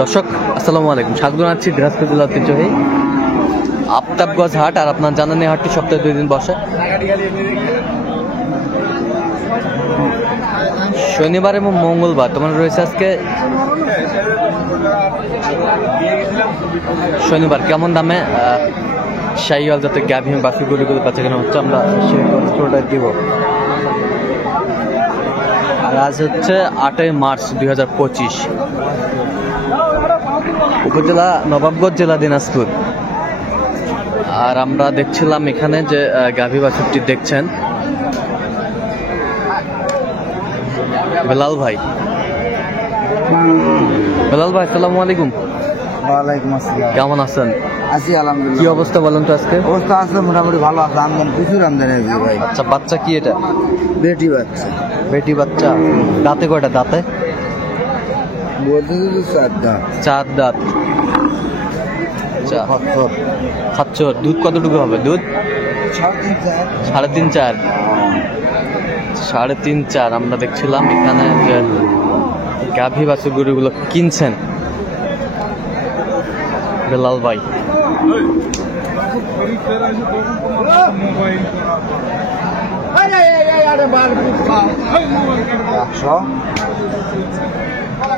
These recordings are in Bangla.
দর্শক আসসালামু আলাইকুম, স্বাগত জানাচ্ছি দিনাজপুর জেলার ঐতিহ্যবাহী আফতাবগঞ্জ হাট। আর আপনার জানেন এই হাটটি সপ্তাহে 2 দিন বসে, শনিবার এবং মঙ্গলবার। তোমার রয়েছে আজকে শনিবার। কেমন দামে শাহিওয়াল যাতে গাভী বাকি গরুগুলো বাচ্চা কেনা হচ্ছে, আমরা সেই তথ্যটা দিব। আর আজ হচ্ছে 8 মার্চ 2025, উপজেলা নবাবগঞ্জ, জেলা দিনাজপুর। আর আমরা দেখছিলাম এখানে যে গাভী বাছুরটি দেখছেন বেলাল ভাই। বেলাল ভাই আসসালামু আলাইকুম। ওয়ালাইকুম আসসালাম। কেমন আছেন? আছি আলহামদুলিল্লাহ। কি অবস্থা বলেন তো আজকে? অবস্থা আছে মোটামুটি ভালো আছে, আমদানি প্রচুর আমদানি হয়েছে ভাই। আচ্ছা, বাচ্চা কি এটা? বেটি বাচ্চা। বেটি বাচ্চা। দাঁতে কয়টা? দাঁতে বলতে তো 4 দাঁত। 4 দাঁত। খাচ্ছর। দুধ কতটুকু হবে? দুধ 3.5 4.5 আমরা দেখছিলাম এখানে যে গাভী বাছুর গরুগুলো কিনছেন বেলাল ভাই।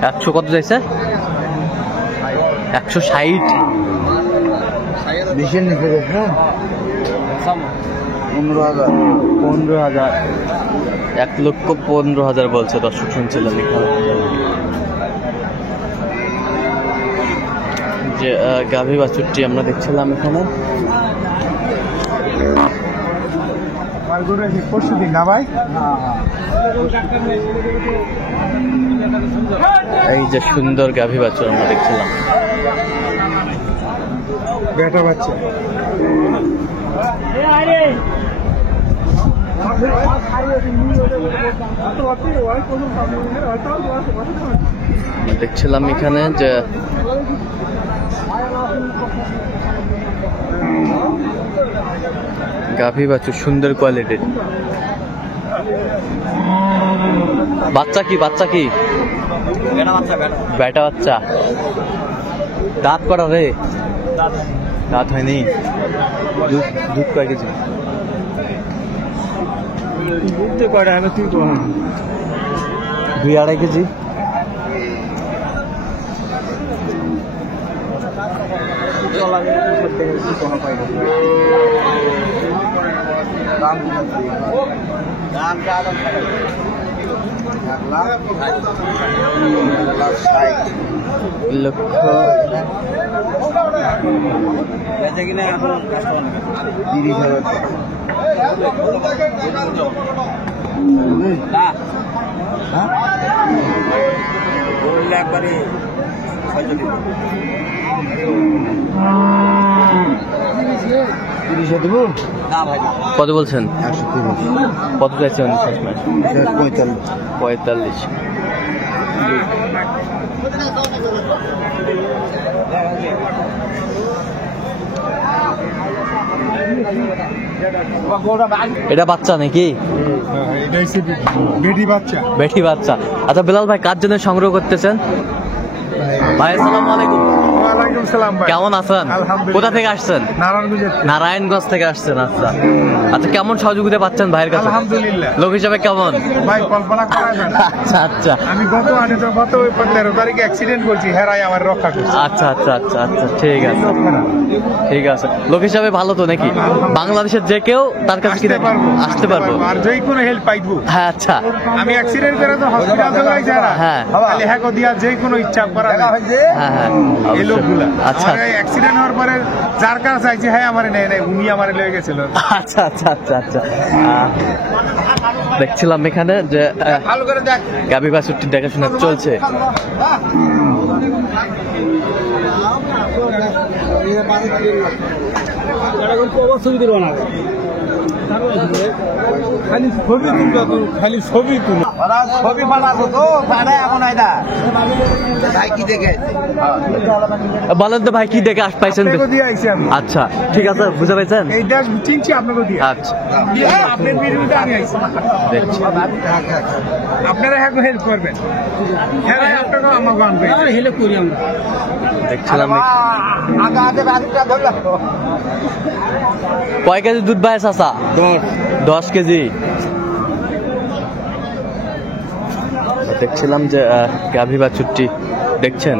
একশো কত যাইছে? 160। 20-এর নিচে গেছে 15,000। 15,000। 1,15,000 বলছে। দর্শক শুনছিলেন এখানে যে গাভী বাছুরটি আমরা দেখছিলাম এখানে। এই যে সুন্দর গাভী বাছুর আমরা দেখছিলাম। বেটা বাচ্চা। দেখছিলাম এখানে যে গাভী বাছুর সুন্দর কোয়ালিটির। বাচ্চা কি? বাচ্চা কি? বেটা বাচ্চা। দাঁত করা রে? দাঁত হয়নি। দুধ কয় কেজি? 2-2.5 কেজি। লক্ষ 30,000। কত বলছেন? 130। কত চাইছেন? 45। এটা বাচ্চা নাকি? বেটি বাচ্চা। বেটি বাচ্চা। আচ্ছা বেলাল ভাই, কার জন্য সংগ্রহ করতেছেন? ভাই আসসালামু আলাইকুম। ওয়ালাইকুম সালাম ভাই। কেমন আছেন? কোথা থেকে আসছেন? নারায়ণগঞ্জ থেকে আসছেন। আচ্ছা আচ্ছা, কেমন সহযোগিতা পাচ্ছেন ভাইয়ের কাছে? আলহামদুলিল্লাহ। লোক হিসাবে কেমন? ভাই কল্পনা করা যায় না। আচ্ছা আচ্ছা। আমি গত 13 তারিখে অ্যাক্সিডেন্ট করছি, হেরাই আমার রক্ষা করছে। আচ্ছা আচ্ছা আচ্ছা আচ্ছা, ঠিক আছে ঠিক আছে। লোক হিসাবে ভালো তো নাকি? বাংলাদেশের যে কেউ তার কাছে আসতে পারবো আর যে কোনো হেল্প পাইবো। হ্যাঁ আচ্ছা। আমি অ্যাক্সিডেন্ট করে তো হসপিটাল চলে যাই না। হ্যাঁ খালি হ্যাঁ দিয়া যে কোনো ইচ্ছা করা যায়। হ্যাঁ হ্যাঁ, এই লোকগুলা। আচ্ছা অ্যাক্সিডেন্ট হওয়ার পরে যার কাছে চাইছি হ্যাঁ আমারে নেই নেই, উনি আমারে লয়ে গেছিল। আচ্ছা আচ্ছা আচ্ছা আচ্ছা। দেখছিলাম এখানে যে গাভী বাছুরটি দেখাশোনা চলছে। খালি ছবি তুলবা তো, খালি ছবি তুলো। ছবি বানাবো তো ভাড়া এখন আইদা ভাই কি দেখে বলেন তো ভাই কি দেখে পাইছেন? আপনাকে দিয়ে আইছি আমি। আচ্ছা ঠিক আছে, বুঝে পাইছেন? এইটা চিনছি আপনাকে দিয়ে। আচ্ছা আপনার বিরুদ্ধে আমি আইছি। দেখছি। আপনারা হ্যাঁ হেল্প করবেন, হ্যাঁ আপনাকে আমার গান হেল্প করি আমরা। দেখছিলাম আগা হাতে রাজুটা ধরলাম কয় কেজি দুধ ভাই চাচা? 10 কেজি। দেখছিলাম যে গাভী বাছুরটি দেখছেন।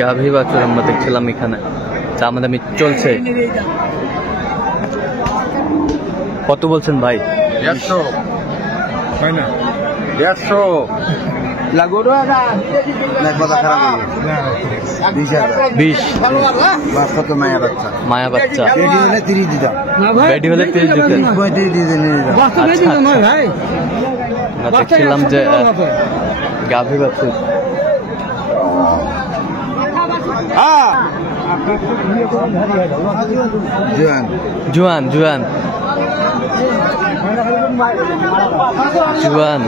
গাভী বাছুর আমরা দেখছিলাম এখানে, দামাদামি চলছে। কত বলছেন ভাই? 150 হয় না? 150 লাগো রে না কথা খারাপ হয়ে 20 বাস কত মায়া বাচ্চা মায়া বাচ্চা। পেটি হলে 30 দিতাম বেটি হলে 30 দিতেন। 35 দিয়ে দিতাম আচ্ছা, আচ্ছা। আমরা দেখছিলাম যে গাভী বাছুর। জুয়ান জুয়ান জুয়ান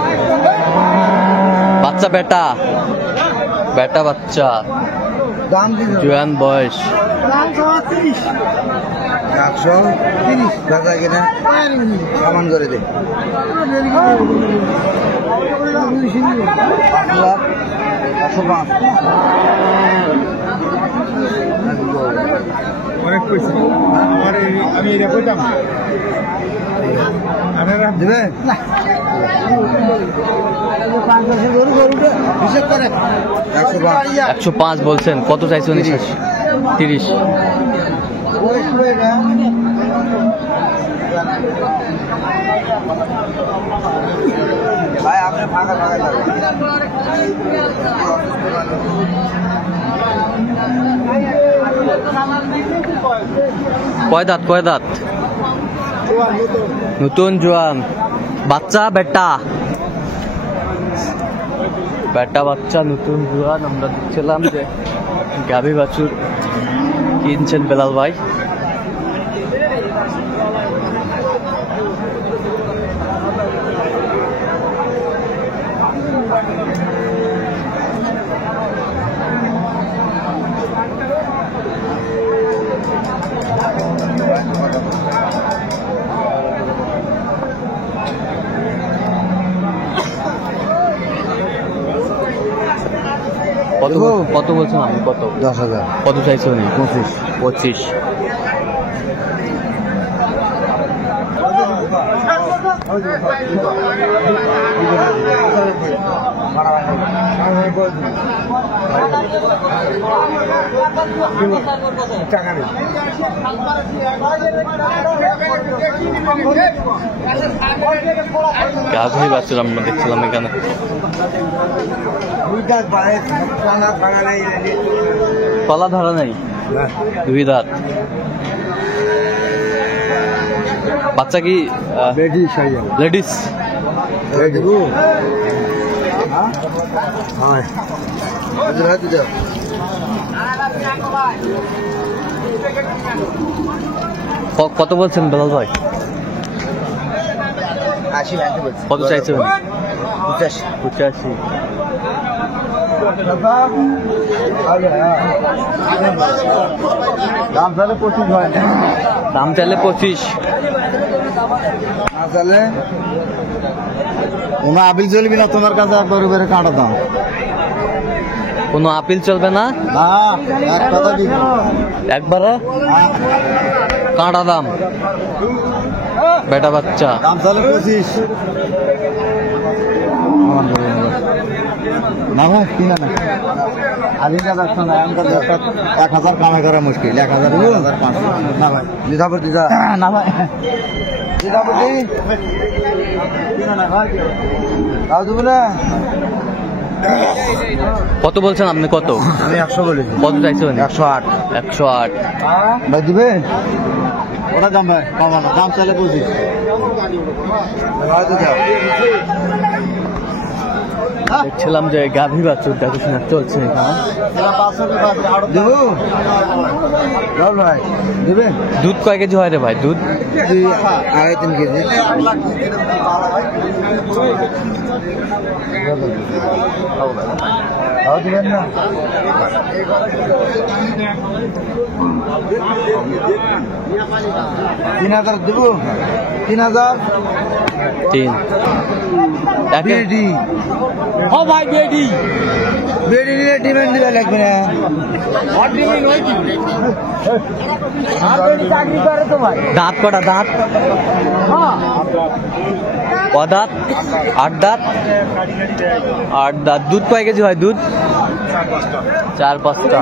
বাচ্চা, বেটা বেটা বাচ্চা, দাম দিল জুয়ান বয়স। 130 টাকা কিনা সামান করে দে 105 অনেক পয়সা। আমি এটা কইতাম না। আপনারা দেবে 105 বলছেন, কত চাইছেন? 30। ভাই আপনি ফাঁকা ফাঁকা কয় দাঁত কয় দাঁত? নতুন জোয়ান বাচ্চা, বেটা বেটা বাচ্চা, নতুন জোয়ান। আমরা দেখছিলাম যে গাভী বাছুর কিনছেন বেলাল ভাই। কত কত বলছেন আপনি? কত? 10,000 কত চাইছে উনি? 25 টাকা নেই। গাভী বাছুর আমরা দেখছিলাম এখানে। কলা ধরা নাই, 2 দাঁত। বাচ্চা কি লেডিস? কত বলছেন বেলাল ভাই? 80 ভাঙতে বলছি কত চাইছে উনি? 85 দাম তাহলে 25 হয় না দাম চাইলে 25। না তাহলে ওনা আপিল চলবি না তোমার কাছে একবার উপরে কাটা দাম কোনো আপিল চলবে না? না এক কথা দিব একবারে কাঁটা দাম। বেটা বাচ্চা দাম তাহলে 25 না ভাই কিনা না আলিকা যাচ্ছে না আমাদের 1000 কামাই করা মুশকিল 1000 1500 না ভাই দিদাবর দিদা না ভাই দিদাবর দি কিনা না ভাই দাও দেব না কত বলছেন আপনি? কত আমি 100 বলেছি। কত চাইছেন? 108। 108। ভাই দিবেন? ওটা দাম ভাই কমা না, দাম চাইলে বুঝি। দেখছিলাম যে গাভী বাছুর দেখাশোনা চলছে এখানে। দেবো রাহুল ভাই, দিবেন? দুধ কয় কেজি হয় রে ভাই? দুধ 2.5-3 কেজি। দিবেন না? 3000 দেবো? 3000। 3। বেডি ও ভাই বেডি বেডি নিলে ডিমান্ড দিবে লাগবে না। চাকরি করে তো ভাই। দাঁত কটা? দাঁত দাঁত? 8 দাঁত। 8 দাঁত। দুধ কয় কেজি হয়? দুধ 4-5টা।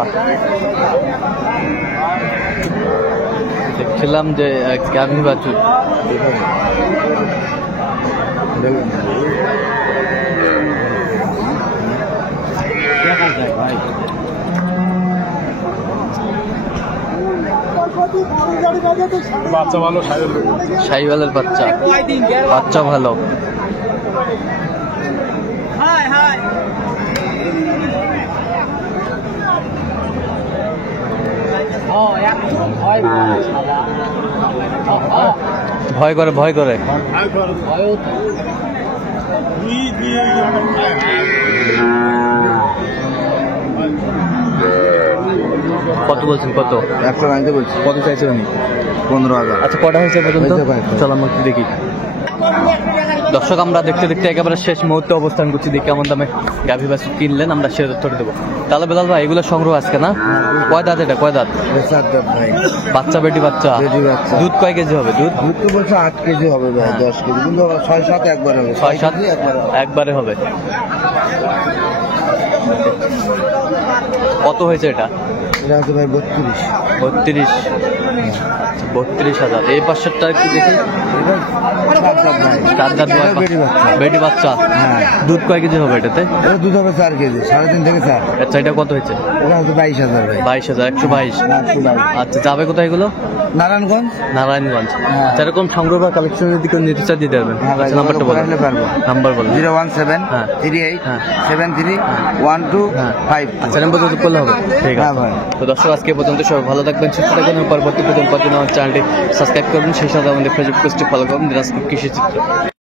দেখছিলাম যে গাভী বাছুর। বাচ্চা ভালো শাহিওয়ালের বাচ্চা। বাচ্চা ভালো। ভয় করে, ভয় করে। কত বলছেন? কত? 190 বলছি। কত চাইছেন উনি? 15,000। আচ্ছা, কটা হয়েছে পর্যন্ত? হয়েছে কয়েকটা। চল আমরা একটু দেখি। দর্শক, আমরা দেখতে দেখতে একেবারে শেষ মুহূর্তে অবস্থান করছি। দেখি কেমন দামে গাভী বাছুর কিনলেন, আমরা সে তথ্য দেবো। তাহলে বেলাল ভাই, এগুলো সংগ্রহ আজকে না? কয় দাঁত এটা? কয় দাঁত? 4 দাঁত ভাই। বাচ্চা, বেটি বাচ্চা। বেটি বাচ্চা। দুধ কয় কেজি হবে? দুধ দুধ তো বলছে 8 কেজি হবে ভাই, 10 কেজি, কিন্তু 6-7 একবারে হবে। 6-7 কেজি একবারে হবে। একবারে হবে। কত হয়েছে এটা? এটা হচ্ছে ভাই 32। 32,000। এই পাশেরটা একটু দেখি। 4 দাঁত ভাই। 4 দাঁত বয়স। বেটি বাচ্চা। বেটি বাচ্চা। হ্যাঁ। দুধ কয় কেজি হবে এটাতে? এটা দুধ হবে 4 কেজি, 3.5 থেকে 4। আচ্ছা, এটা কত হয়েছে? এটা হচ্ছে 22,000 ভাই। 22,000। 122। 122। আচ্ছা, যাবে কোথায় এগুলো? নারায়ণগঞ্জ। নারায়ণগঞ্জ। হ্যাঁ। সেরকম সংগ্রহ বা কালেকশনের দিকে নিতে চাই দিতে পারবেন। হ্যাঁ ভাই, আচ্ছা, নাম্বারটা বলুন। আসলে পারবো। নাম্বার বলুন। 01738 হ্যাঁ। 731252। আচ্ছা, নাম্বার তো করলে হবে। ঠিক হ্যাঁ আছে ভাই। তো দর্শক, আজকে পর্যন্ত সবাই ভালো থাকবেন, সুস্থ থাকবেন এবং পরবর্তী প্রতিদিন আমার চ্যানেলটি সাবস্ক্রাইব করবেন। সেই সাথে আমাদের ফেসবুক পেজটি ফলো করবেন, দিনাজপুর কৃষি চিত্র।